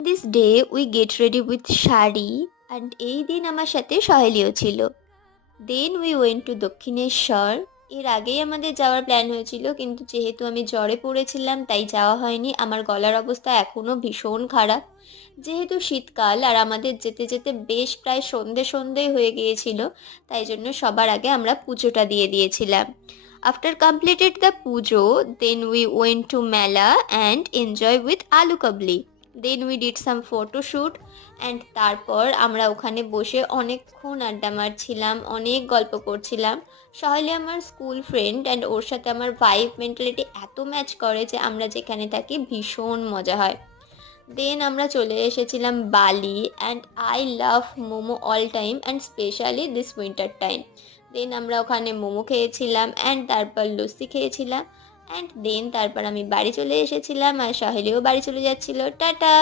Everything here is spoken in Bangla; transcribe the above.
This day we get ready with sari and এই দিন আমার সাথে সহেলিও ছিল। Then we went to Dakshineswar. এর আগেই আমাদের যাওয়ার প্ল্যান হয়েছিল, কিন্তু যেহেতু আমি জ্বরে পড়েছিলাম তাই যাওয়া হয়নি। আমার গলার অবস্থা এখনও ভীষণ খারাপ। যেহেতু শীতকাল আর আমাদের যেতে যেতে বেশ প্রায় সন্ধে সন্ধেই হয়ে গিয়েছিল, তাই জন্য সবার আগে আমরা পুজোটা দিয়ে দিয়েছিলাম। After completed the puja, then we went to mela and enjoy with aloo kabli. Then we did some photoshoot and তারপর আমরা ওখানে বসে অনেকক্ষণ আড্ডা মারছিলাম, অনেক গল্প করছিলাম। সহেলি আমার স্কুল ফ্রেন্ড অ্যান্ড ওর সাথে আমার ভাইব মেন্টালিটি এত ম্যাচ করে যে আমরা যেখানে থাকি ভীষণ মজা হয়। দেন আমরা চলে এসেছিলাম Bali and I love momo all time and specially this winter time. Then আমরা ওখানে মোমো খেয়েছিলাম অ্যান্ড তারপর লস্যি খেয়েছিলাম অ্যান্ড দেন তারপর আমি বাড়ি চলে এসেছিলাম আর সহেলিও বাড়ি চলে যাচ্ছিল। টাটা।